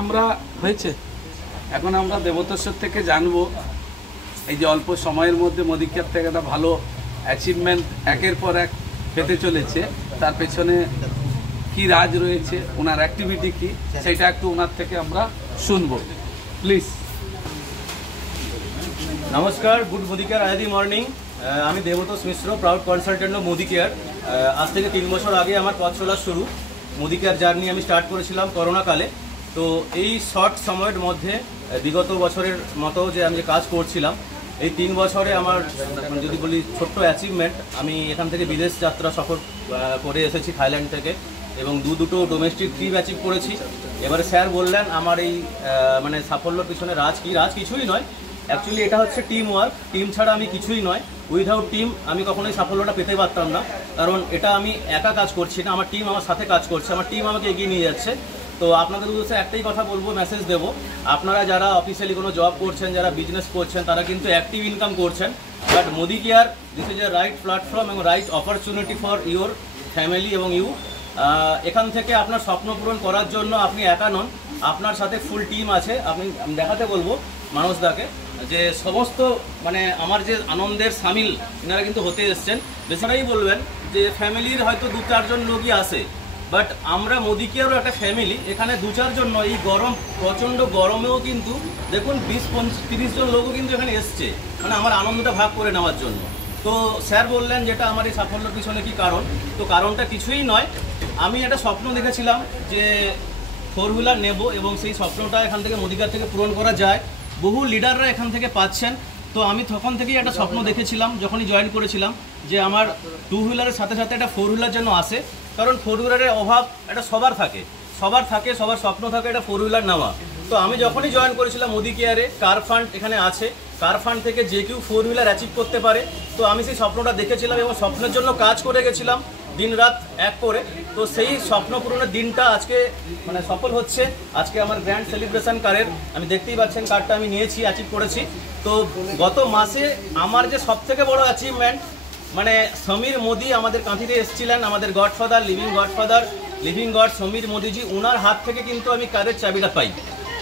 আমরা হয়েছে এখন আমরা দেবতোশ্বর থেকে জানবো এই যে অল্প সময়ের মধ্যে মোদি কেয়ার থেকে একটা ভালো অ্যাচিভমেন্ট একের পর এক পেতে চলেছে, তার পেছনে কি রাজ রয়েছে, ওনার অ্যাক্টিভিটি কি, সেটা একটু ওনার থেকে আমরা শুনবো প্লিজ। নমস্কার, গুড মোদি কেয়ার আজাদি মর্নিং। আমি Debtosh Mishra, proud consultant of Modi care. আজ থেকে 3 বছর আগে আমার পথ চলা শুরু। মোদি কেয়ার জার্নি আমি স্টার্ট করেছিলাম করোনাকালে। তো এই শর্ট সময়ের মধ্যে বিগত বছরের মতো যে আমি কাজ করছিলাম, এই 3 বছরে আমার যদি বলি ছোট্ট অ্যাচিভমেন্ট, আমি এখান থেকে বিদেশ যাত্রা সফর করে এসেছি থাইল্যান্ড থেকে, এবং দুটো ডোমেস্টিক ট্রিপ অ্যাচিভ করেছি। এবারে স্যার বললেন আমার এই মানে সাফল্যর পিছনে রাজ কি? রাজ কিছুই নয়, অ্যাকচুয়ালি এটা হচ্ছে টিম ওয়ার্ক। টিম ছাড়া আমি কিছুই নয়। উইদাউট টিম আমি কখনোই সাফল্যটা পেতে পারতাম না, কারণ এটা আমি একা কাজ করছি না, আমার টিম আমার সাথে কাজ করছে, আমার টিম আমাকে এগিয়ে নিয়ে যাচ্ছে। তো আপনাদের উদ্দেশ্যে একটাই কথা বলবো, মেসেজ দেবো, আপনারা যারা অফিসিয়ালি কোনো জব করছেন, যারা বিজনেস করছেন, তারা কিন্তু অ্যাক্টিভ ইনকাম করছেন, but Modi care this is a right platform এবং right opportunity for your family এবং ইউ। এখান থেকে আপনার স্বপ্ন পূরণ করার জন্য আপনি একা নন, আপনার সাথে ফুল টিম আছে। আমি দেখাতে বলবো মানুষদাকে যে সমস্ত মানে আমার যে আনন্দের সামিল এনারা কিন্তু হতে এসছেন। বেশিরভাগই বলবেন যে ফ্যামিলির হয়তো 2-4 জন লোকই আসে, বাট আমরা মোদি কেয়ারও একটা ফ্যামিলি। এখানে 2-4 জন নয়, এই গরম প্রচণ্ড গরমেও কিন্তু দেখুন 20-30 জন লোকও কিন্তু এখানে এসছে, মানে আমার আনন্দটা ভাগ করে নেওয়ার জন্য। তো স্যার বললেন যেটা আমার এই সাফল্যের পিছনে কি কারণ, তো কারণটা কিছুই নয়, আমি একটা স্বপ্ন দেখেছিলাম যে 4 হুইলার নেব, এবং সেই স্বপ্নটা এখান থেকে মোদি কেয়ার থেকে পূরণ করা যায়। বহু লিডাররা এখান থেকে পাচ্ছেন। তো আমি তখন থেকেই একটা স্বপ্ন দেখেছিলাম যখনই জয়েন করেছিলাম, যে আমার 2 হুইলারের সাথে সাথে একটা 4 হুইলার যেন আসে, কারণ 4 হুইলারের অভাব এটা সবার থাকে, সবার স্বপ্ন থাকে এটা 4 হুইলার নেওয়া। তো আমি যখনই জয়েন করেছিলাম মোদি কেয়ারে, কার ফান্ড এখানে আছে, কার ফান্ড থেকে যে কেউ 4 হুইলার অ্যাচিভ করতে পারে। তো আমি সেই স্বপ্নটা দেখেছিলাম এবং স্বপ্নের জন্য কাজ করে গেছিলাম দিন রাত এক করে। তো সেই স্বপ্ন পূরণের দিনটা আজকে মানে সফল হচ্ছে। আজকে আমার গ্র্যান্ড সেলিব্রেশন কারের, আমি দেখতেই পাচ্ছেন কারটা আমি নিয়েছি, অ্যাচিভ করেছি। তো গত মাসে আমার যে সবথেকে বড় অ্যাচিভমেন্ট, মানে সমীর মোদি আমাদের কাঁথিতে এসেছিলেন, আমাদের গডফাদার, লিভিং গড সমীর মোদিজি, ওনার হাত থেকে কিন্তু আমি কারের চাবিটা পাই।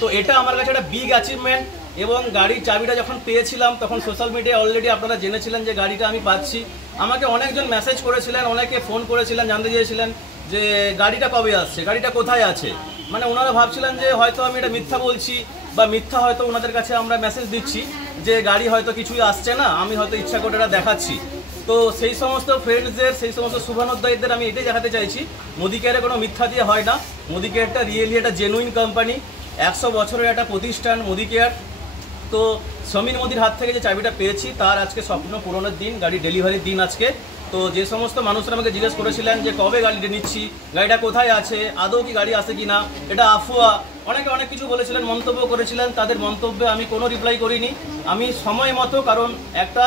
তো এটা আমার কাছে একটা বিগ অ্যাচিভমেন্ট। এবং গাড়ির চাবিটা যখন পেয়েছিলাম তখন সোশ্যাল মিডিয়ায় অলরেডি আপনারা জেনেছিলেন যে গাড়িটা আমি পাচ্ছি। আমাকে অনেকজন মেসেজ করেছিলেন, অনেকে ফোন করেছিলেন, জানতে চেয়েছিলেন যে গাড়িটা কবে আসছে, গাড়িটা কোথায় আছে। মানে ওনারা ভাবছিলেন যে হয়তো আমি এটা মিথ্যা বলছি, বা মিথ্যা হয়তো ওনাদের কাছে আমরা মেসেজ দিচ্ছি যে গাড়ি হয়তো কিছুই আসছে না, আমি হয়তো ইচ্ছা করে এটা দেখাচ্ছি। তো সেই সমস্ত ফ্রেন্ডসদের, সেই সমস্ত শুভানুধ্যায়ীদের আমি এটাই দেখাতে চাইছি, মোদি কেয়ারে কোনো মিথ্যা দিয়ে হয় না। মোদি কেয়ারটা রিয়েলি একটা জেনুইন কোম্পানি, 100 বছরের একটা প্রতিষ্ঠান মোদি কেয়ার। তো সমীর মোদির হাত থেকে যে চাবিটা পেয়েছি, তার আজকে স্বপ্ন পূরণের দিন, গাড়ি ডেলিভারির দিন আজকে। তো যে সমস্ত মানুষরা আমাকে জিজ্ঞেস করেছিলেন যে কবে গাড়িটা নিচ্ছি, গাড়িটা কোথায় আছে, আদৌ কি গাড়ি আসে কি না, এটা আফওয়া, অনেকে অনেক কিছু বলেছিলেন, মন্তব্য করেছিলেন, তাদের মন্তব্যে আমি কোনো রিপ্লাই করিনি। আমি সময় মতো, কারণ একটা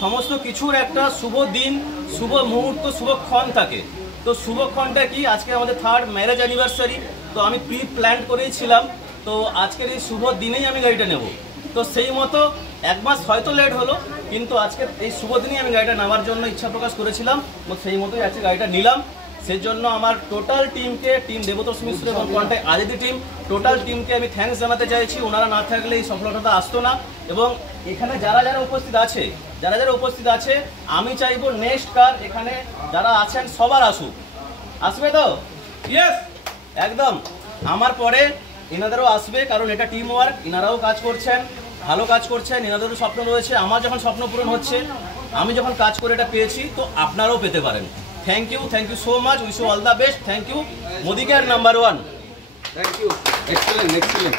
সমস্ত কিছুর একটা শুভ দিন, শুভ মুহূর্ত, শুভক্ষণ থাকে। তো শুভক্ষণটা কি, আজকে আমাদের 3rd ম্যারেজ অ্যানিভার্সারি। তো আমি প্রি প্ল্যান করেই ছিলাম, তো আজকের এই শুভ দিনেই আমি গাড়িটা নেব। তো সেই মতো 1 মাস হয়তো লেট হলো, কিন্তু আজকে এই শুভ দিনেই আমি গাড়িটা নেওয়ার জন্য ইচ্ছা প্রকাশ করেছিলাম, এবং সেই মতোই আজকে গাড়িটা নিলাম। সেই জন্য আমার টোটাল টিমকে, টিম দেবতোষ মিশ্র এবং কন্টাক্ট আজাদি টিম, টোটাল টিমকে আমি থ্যাঙ্কস জানাতে চাইছি। ওনারা না থাকলে এই সফলতাটা আসতো না। এবং এখানে যারা যারা উপস্থিত আছে, আমি চাইবো নেক্সট কার এখানে যারা আছেন সবার আসুক। আসবে তো? ইয়েস, একদম। আমার পরে এনাদেরও আসবে, কারণ এটা টিম ওয়ার্ক, এনারাও কাজ করছেন, ভালো কাজ করছেন, এনাদেরও স্বপ্ন রয়েছে। আমার যখন স্বপ্ন পূরণ হচ্ছে, আমি যখন কাজ করে এটা পেয়েছি, তো আপনারাও পেতে পারেন। Thank you so much, wish you all the best. Thank you, Modi care number 1। Thank you, excellent.